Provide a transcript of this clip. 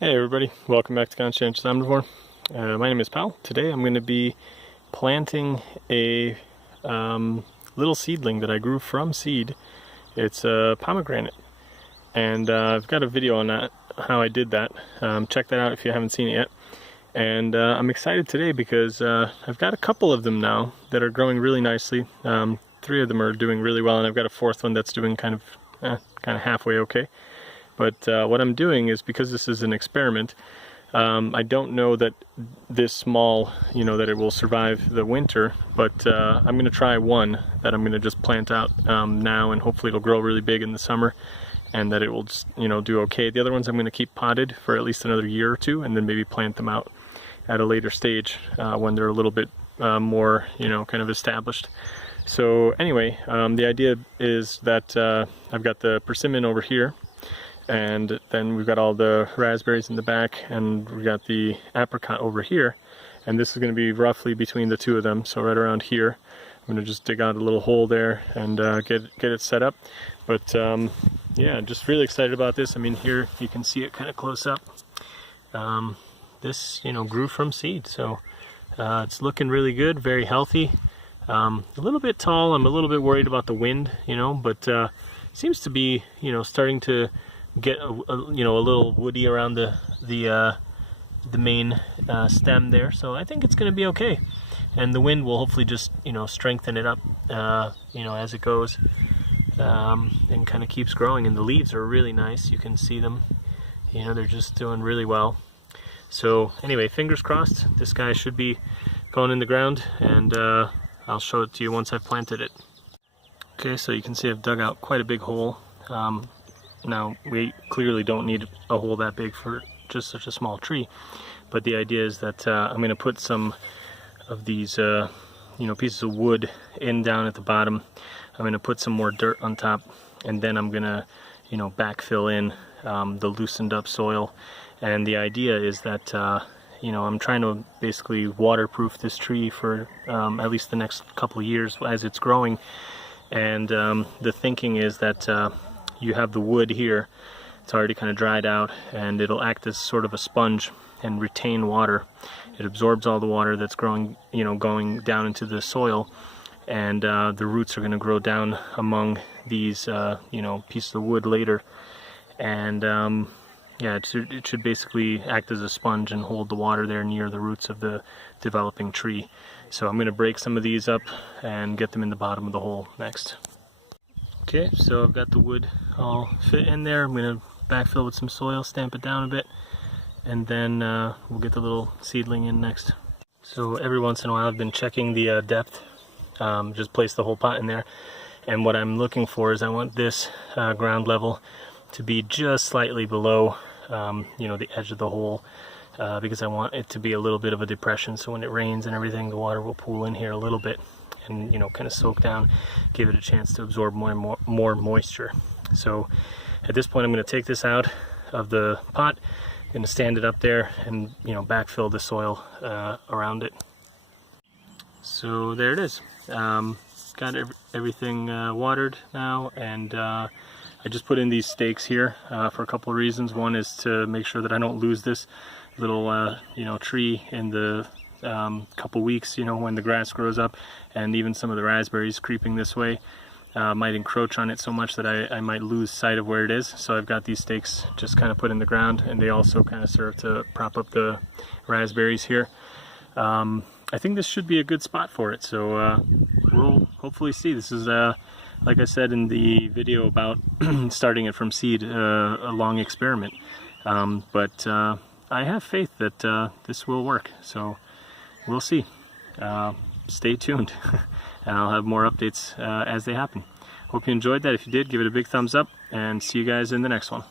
Hey everybody, welcome back to Conscientious Omnivore. My name is Pal. Today I'm going to be planting a little seedling that I grew from seed. It's a pomegranate, and I've got a video on that, how I did that. Check that out if you haven't seen it yet. And I'm excited today because I've got a couple of them now that are growing really nicely. 3 of them are doing really well, and I've got a 4th one that's doing kind of halfway okay. But what I'm doing is, because this is an experiment, I don't know that this small, that it will survive the winter, but I'm going to try one that I'm going to just plant out now, and hopefully it'll grow really big in the summer, and that it will just, do okay. The other ones I'm going to keep potted for at least another year or 2, and then maybe plant them out at a later stage when they're a little bit more, kind of established. So anyway, the idea is that I've got the persimmon over here, and then we've got all the raspberries in the back, and we've got the apricot over here, and this is going to be roughly between the 2 of them, so right around here. I'm going to just dig out a little hole there and get it set up. But yeah, just really excited about this. I mean, here you can see it kind of close up. This grew from seed, so it's looking really good, very healthy. A little bit tall. I'm a little bit worried about the wind, but seems to be starting to get a little woody around the main stem there, so I think it's going to be okay. And the wind will hopefully just strengthen it up as it goes, and kind of keeps growing. And the leaves are really nice. You can see them. They're just doing really well. So anyway, fingers crossed. This guy should be going in the ground, and I'll show it to you once I've planted it. Okay, so you can see I've dug out quite a big hole. Now, we clearly don't need a hole that big for just such a small tree, but the idea is that I'm going to put some of these pieces of wood down at the bottom. I'm going to put some more dirt on top, and then I'm going to backfill in the loosened up soil. And the idea is that I'm trying to basically waterproof this tree for at least the next couple of years as it's growing. And the thinking is that you have the wood here, it's already kind of dried out, and it'll act as sort of a sponge and retain water. It absorbs all the water that's growing, going down into the soil, and the roots are going to grow down among these, pieces of wood later. And yeah, it should basically act as a sponge and hold the water there near the roots of the developing tree. So I'm going to break some of these up and get them in the bottom of the hole next. Okay, so I've got the wood all fit in there. I'm going to backfill with some soil, stamp it down a bit, and then we'll get the little seedling in next. So every once in a while I've been checking the depth, just place the whole pot in there, and what I'm looking for is I want this ground level to be just slightly below the edge of the hole, because I want it to be a little bit of a depression, so when it rains and everything, the water will pool in here a little bit and kind of soak down, give it a chance to absorb more moisture. So at this point I'm going to take this out of the pot, I'm going to stand it up there and backfill the soil around it. So there it is. Got everything watered now, and I just put in these stakes here for a couple of reasons. One is to make sure that I don't lose this little tree in the couple weeks, when the grass grows up, and even some of the raspberries creeping this way might encroach on it so much that I might lose sight of where it is. So I've got these stakes just kind of put in the ground, and they also kind of serve to prop up the raspberries here. I think this should be a good spot for it, so we'll hopefully see. This is like I said in the video about starting it from seed, a long experiment, but I have faith that this will work, so we'll see. Stay tuned, and I'll have more updates as they happen. Hope you enjoyed that. If you did, give it a big thumbs up, and see you guys in the next one.